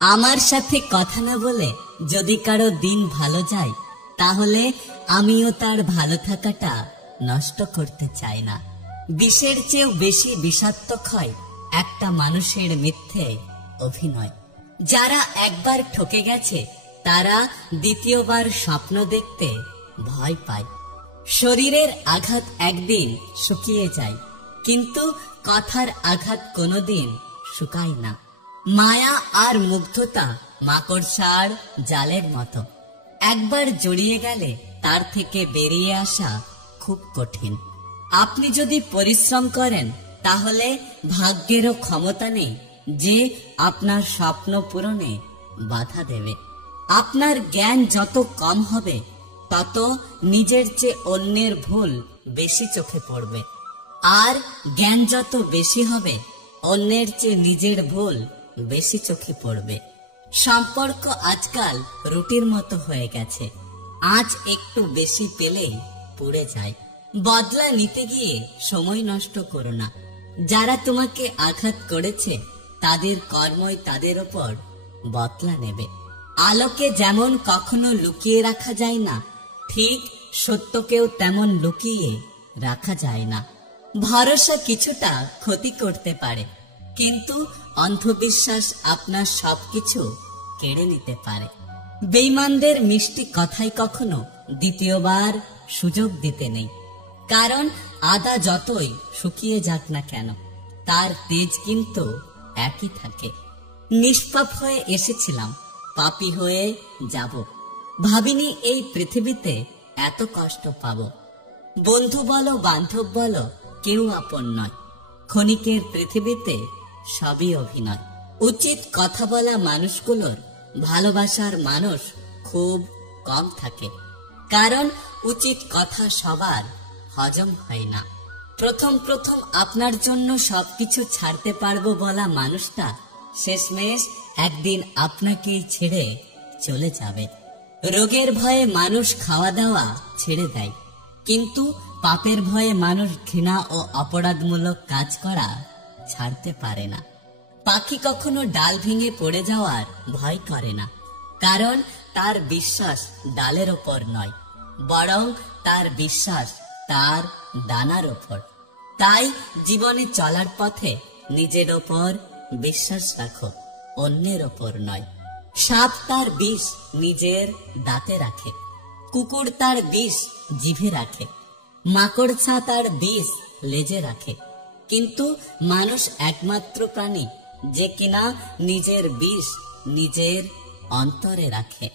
আমার সাথে কথা না বলে যদি কারো দিন ভালো যায়, তাহলে আমিও তার ভালো থাকাটা নষ্ট করতে চাই না। বিষের চেয়েও বেশি বিষাক্তক হয় একটা মানুষের মিথ্যে অভিনয়। যারা একবার ঠকে গেছে তারা দ্বিতীয়বার স্বপ্ন দেখতে ভয় পায়। শরীরের আঘাত একদিন শুকিয়ে যায়, কিন্তু কথার আঘাত কোনোদিন শুকায় না। মায়া আর মুগ্ধতা মাকড়সার জালের মতো, একবার জড়িয়ে গেলে তার থেকে বেরিয়ে আসা খুব কঠিন। আপনি যদি পরিশ্রম করেন তাহলে ভাগ্যেরও ক্ষমতা নেই যে আপনার স্বপ্ন পূরণে বাধা দেবে। আপনার জ্ঞান যত কম হবে তত নিজের চেয়ে অন্যের ভুল বেশি চোখে পড়বে, আর জ্ঞান যত বেশি হবে অন্যের চেয়ে নিজের ভুল বেশি চোখে পড়বে। সম্পর্ক আজকাল রুটির মতো হয়ে গেছে, আজ একটু বেশি পেলেই পুড়ে যায়। বদলা নিতে গিয়ে সময় নষ্ট করো না। যারা তোমাকে আঘাত করেছে তাদের কর্মই তাদের ওপর বদলা নেবে। আলোকে যেমন কখনো লুকিয়ে রাখা যায় না, ঠিক সত্যকেও তেমন লুকিয়ে রাখা যায় না। ভরসা কিছুটা ক্ষতি করতে পারে, কিন্তু অন্ধবিশ্বাস আপনার সবকিছু কেড়ে নিতে পারে। বেঈমানদের মিষ্টি কথাই কখনো দ্বিতীয়বার সুযোগ দিতে নেই, কারণ আদা যতই শুকিয়ে যাক না কেন তার তেজ কিন্তু একই থাকে। নিষ্পাপ হয়ে এসেছিলাম, পাপী হয়ে যাব। ভাবিনি এই পৃথিবীতে এত কষ্ট পাবো। বন্ধু বলো বান্ধব বলো কেউ আপন নয়, ক্ষণিকের পৃথিবীতে সবই অভিনয়। উচিত কথা বলা মানুষগুলোর ভালোবাসার মানুষ খুব কম থাকে, কারণ উচিত কথা সবার হজম হয় না। প্রথম প্রথম আপনার জন্য সবকিছু ছাড়তে পারবো বলা মানুষটা শেষমেশ একদিন আপনাকেই ছেড়ে চলে যাবে। রোগের ভয়ে মানুষ খাওয়া দাওয়া ছেড়ে দেয়, কিন্তু পাপের ভয়ে মানুষ ঘৃণা ও অপরাধমূলক কাজ করা ছাড়তে পারে না। পাখি কখনো ডাল ভেঙে পড়ে যাওয়ার ভয় করে না, কারণ তার বিশ্বাস ডালের ওপর নয়, বরং তার বিশ্বাস তার ডানার ওপর। তাই জীবনে চলার পথে নিজের ওপর বিশ্বাস রাখো, অন্যের ওপর নয়। সাপ তার বিষ নিজের দাঁতে রাখে, কুকুর তার বিষ জিভে রাখে, মাকড়সা তার বিষ লেজে রাখে, কিন্তু মানুষ একমাত্র প্রাণী যে কিনা নিজের বিষ নিজের অন্তরে রাখে।